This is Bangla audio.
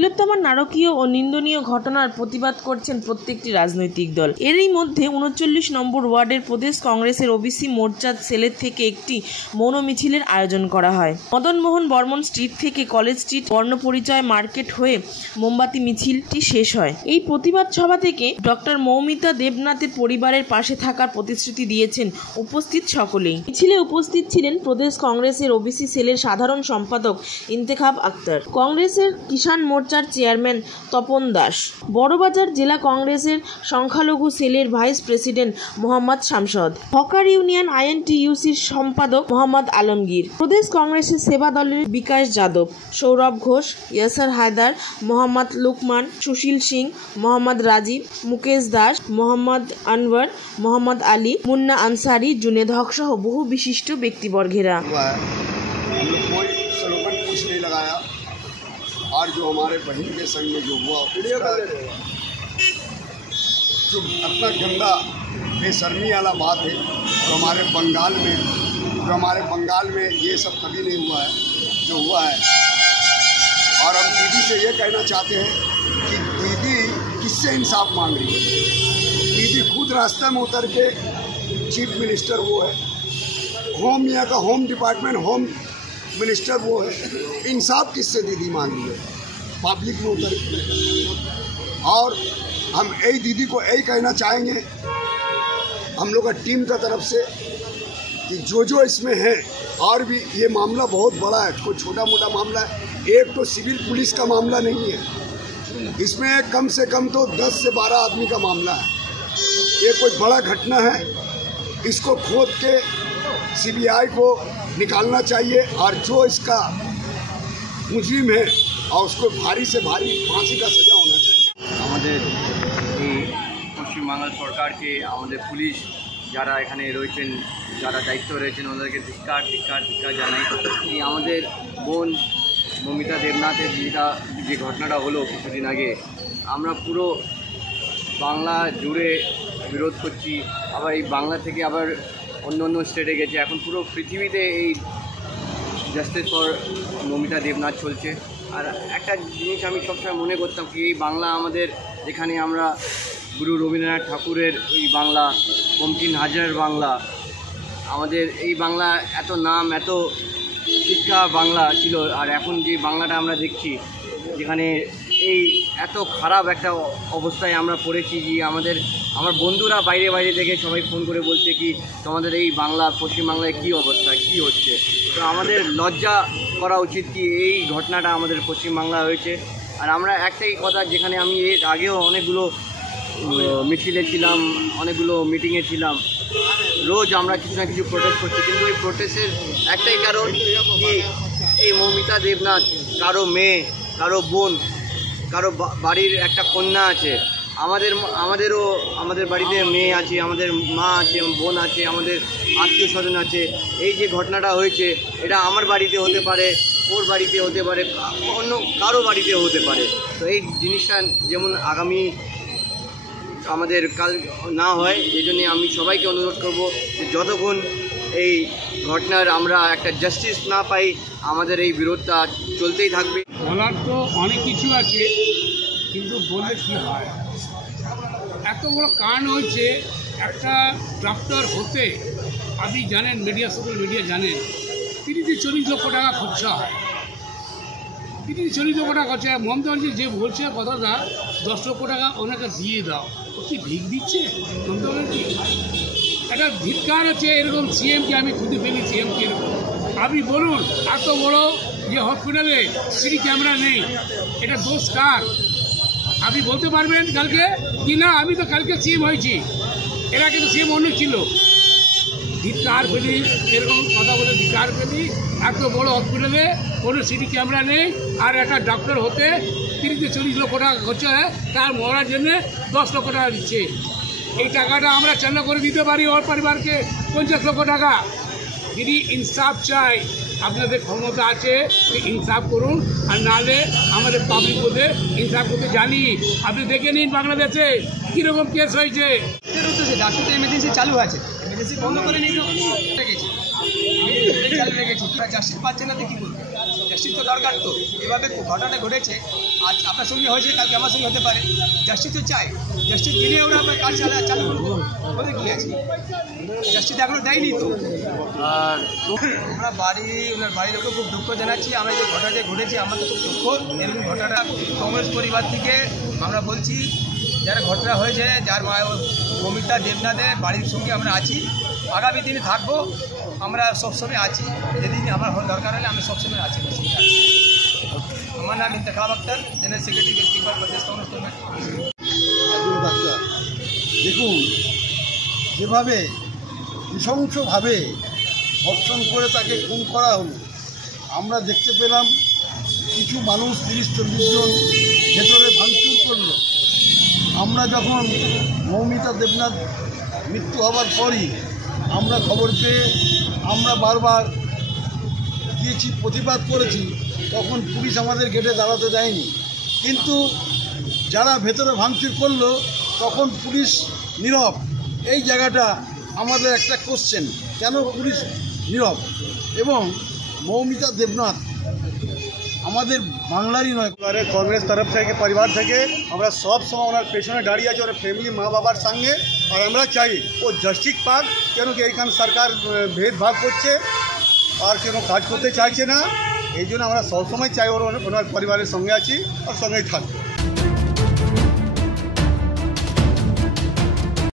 তিলোত্তমার নারকীয় ও নিন্দনীয় ঘটনার প্রতিবাদ করছেন প্রত্যেকটি রাজনৈতিক দল। এরই মধ্যে ৩৯ নম্বর ওয়ার্ডের প্রদেশ কংগ্রেসের ওবিসি মোর্চার সেলের থেকে একটি মৌন মিছিলের আয়োজন করা হয়। মদনমোহন বর্মন স্ট্রিট থেকে কলেজ স্ট্রিট বর্ণপরিচয় মার্কেট হয়ে মোমবাতি মিছিলটি শেষ হয়। এই প্রতিবাদ সভা থেকে ডক্টর মৌমিতা দেবনাথের পরিবারের পাশে থাকার প্রতিশ্রুতি দিয়েছেন উপস্থিত সকলেই। মিছিলে উপস্থিত ছিলেন প্রদেশ কংগ্রেসের ওবিসি সেলের সাধারণ সম্পাদক ইন্তেখাব আক্তার, কংগ্রেসের কিষাণ মোর্চার চেয়ারম্যান তপন দাস, বড়বাজার জেলা কংগ্রেসের সংখ্যালঘু সেলের vice president Mohammad Shamsad, hawker union আইএনটিইউসির সম্পাদক মোহাম্মদ আলমগীর, প্রদেশ কংগ্রেসের সেবা দলের বিকাশ যাদব, সৌরভ ঘোষ, ইয়াসার হায়দার, মোহাম্মদ লুকমান, সুশীল সিং, মোহাম্মদ রাজীব, মুকেশ দাস, মোহাম্মদ আনওয়ার, মোহাম্মদ আলী, মুন্না আনসারি, जुनेद हक सह बहु विशिष्ट व्यक्तिवर्गेरा। कोई स्लोगन कुछ नहीं लगाया और जो हमारे बहन के संग में जो हुआ जो अपना गंदा बेशर्मी वाला बात है, तो हमारे बंगाल में ये सब कभी नहीं हुआ है जो हुआ है। और हम दीदी से ये कहना चाहते हैं कि दीदी किससे इंसाफ मांग रही है। दीदी खुद रास्ते में उतर के चीफ मिनिस्टर वो है, होम यहाँ का होम डिपार्टमेंट होम मिनिस्टर वो है, इंसाफ किससे दीदी मांग रही है पब्लिक में उतर के। और हम यही दीदी को यही कहना चाहेंगे हम लोग का टीम का तरफ से कि जो इसमें है, और भी ये मामला बहुत बड़ा है, कोई छोटा मोटा मामला है, एक तो सिविल पुलिस का मामला नहीं है, इसमें कम से कम तो 10 से 12 आदमी का मामला है। ये कोई बड़ा घटना है, इसको खोद के सीबीआई को निकालना चाहिए और जो इसका मुजरिम है और उसको भारी से भारी फांसी का सजा होना चाहिए। আমাদের এই পশ্চিম বাংলার সরকারকে, আমাদের পুলিশ যারা এখানে রয়েছেন, যারা দায়িত্ব রয়েছেন, ওদেরকে ধিক্কার জানাই। এই আমাদের বোন মৌমিতা দেবনাথের যে ঘটনাটা হলো কিছুদিন আগে, আমরা পুরো বাংলা জুড়ে বিরোধ করছি। আবার এই বাংলা থেকে আবার অন্য স্টেটে গেছে, এখন পুরো পৃথিবীতে এই জাস্টিস ফর মৌমিতা দেবনাথ চলছে। আর একটা জিনিস আমি সবসময় মনে করতাম কি, এই বাংলা আমাদের, যেখানে আমরা গুরু রবীন্দ্রনাথ ঠাকুরের এই বাংলা, বঙ্কিম হাজরার বাংলা, আমাদের এই বাংলা এত নাম, এত শিক্ষা বাংলা ছিল। আর এখন যে বাংলাটা আমরা দেখছি, যেখানে এই এত খারাপ একটা অবস্থায় আমরা পড়েছি যে আমার বন্ধুরা বাইরে থেকে সবাই ফোন করে বলছে কি তোমাদের এই বাংলা, পশ্চিমবাংলায় কী অবস্থা, কী হচ্ছে। তো আমাদের লজ্জা করা উচিত কি এই ঘটনাটা আমাদের পশ্চিমবাংলা হয়েছে। আর আমরা একটাই কথা, যেখানে আমি এর আগেও অনেকগুলো মিছিলে ছিলাম, অনেকগুলো মিটিংয়ে ছিলাম, রোজ আমরা কিছু না কিছু প্রোটেস্ট করছি, কিন্তু এই প্রোটেস্টের একটাই কারণ কি, এই মৌমিতা দেবনাথ কারো মেয়ে, কারো বোন, কারো বাড়ির একটা কন্যা আছে, আমাদের বাড়িতে মেয়ে আছে, আমাদের মা আছে, বোন আছে, আমাদের আত্মীয় স্বজন আছে। এই যে ঘটনাটা হয়েছে, এটা আমার বাড়িতে হতে পারে, ওর বাড়িতে হতে পারে, অন্য কারো বাড়িতে হতে পারে। তো এই জিনিসটা যেমন আগামী আমাদের কাল না হয়, এই জন্যে আমি সবাইকে অনুরোধ করব যে যতক্ষণ এই ঘটনার আমরা একটা জাস্টিস না পাই, আমাদের এই বিরোধটা চলতেই থাকবে। বলার তো অনেক কিছু আছে, কিন্তু বললে কী হয়। এত বড় কাণ্ড হয়েছে, একটা ডক্টর হতে, আপনি জানেন, সোশ্যাল মিডিয়া জানেন, 30-40 লক্ষ টাকা খরচা হয়। 30-40 লক্ষ টাকা খরচা হয়। মমতা ব্যানার্জি যে বলছে কথাটা, 10 লক্ষ টাকা ওনাকে দিয়ে দাও, ও কি ভিক দিচ্ছে মমতা ব্যানার্জি? একটা ধিক্কার হচ্ছে এরকম সিএমকে আমি খুঁজে ফেলি। সিএমকে এরকম আপনি বলুন, এত বড় যে হসপিটালে সিসি ক্যামেরা নেই, এটা দোষ কার? আপনি বলতে পারবেন কালকে কি না আমি তো কালকে সিএম হয়েছি, এরা কিন্তু সিএম অন্য ছিল। ধিক্কার ফেলি, এরকম কথা বলে ধিক্কার ফেলি। এত বড় হসপিটালে কোনো সিসি ক্যামেরা নেই, আর একটা ডক্টর হতে 30-40 লক্ষ টাকা খরচা হয়, তার মরার জন্যে 10 লক্ষ টাকা দিচ্ছে। এই টাকাটা আমরা চালনা করে দিতে পারি ওর পরিবারকে 50 লক্ষ টাকা। যদি ইনসাফ চাই, আপনাদের ক্ষমতা আছে, ইনসাফ করুন, আর নাহলে আমাদের পাবলিক বলে ইনসাফ করতে জানি। আপনি দেখে নিন বাংলাদেশে কীরকম কেস হয়েছে। ডাক্তার এমার্জেন্সি চালু আছে, এমার্জেন্সি বন্ধ করে নিয়ে রেখেছি, চালু রেখেছি, জাস্টিস পাচ্ছে না তো কী করবে? জাস্টিস তো দরকার। তো এভাবে ঘটনাটা ঘটেছে, আজ আপনার সঙ্গে হয়েছে, কালকে আমার সঙ্গে হতে পারে। জাস্টিস তো চাই, জাস্টিস দিলে ওরা আপনার কাজ চালু করবো, ওদের কী আছে? জাস্টিস এখনও দেয়নি তো। আর আমরা ওনার বাড়ির লোককে খুব দুঃখ জানাচ্ছি। আমরা যে ঘটনাটা ঘটেছে আমাদের খুব দুঃখ। এরকম ঘটনাটা কংগ্রেস পরিবার থেকে আমরা বলছি, যারা ঘটনা হয়েছে, যার মমিতা দেবনাথের বাড়ির সঙ্গে আমরা আছি, আগামী দিনে থাকবো, আমরা সবসময় আছি। যেদিন আমার দরকার হলে আমি সবসময় আছি। আমার নাম Intekhab Akhtar, general secretary west Bengal Pradesh Congress committee. ডাক্তার দেখুন, যেভাবে নৃশংসভাবে ধর্ষণ করে তাকে খুন করা হলো, আমরা দেখতে পেলাম কিছু মানুষ 30-40 জন ভেতরে ভাঙচুর করলো। আমরা যখন মৌমিতা দেবনাথ মৃত্যু হওয়ার পরই আমরা খবর পেয়ে আমরা বারবার গিয়েছি, প্রতিবাদ করেছি, তখন পুলিশ আমাদের গেটে দাঁড়াতে দেয়নি। কিন্তু যারা ভেতরে ভাঙচুর করলো তখন পুলিশ নীরব। এই জায়গাটা আমাদের একটা কোশ্চেন, কেন পুলিশ নীরব? এবং মৌমিতা দেবনাথ আমাদের বাংলারই নয়, কংগ্রেস তরফ থেকে, পরিবার থেকে আমরা সব সময় ওনার পেছনে দাঁড়িয়ে আছি, ওর ফ্যামিলি মা বাবার সঙ্গে। আর আমরা চাই ও জাস্টিস পাক, কেন কি এইখানে সরকার ভেদভাব করছে আর কেন কাজ করতে চাইছে না। এই জন্য আমরা সবসময় চাই ওনার পরিবারের সঙ্গে আছি আর সঙ্গেই থাকবো।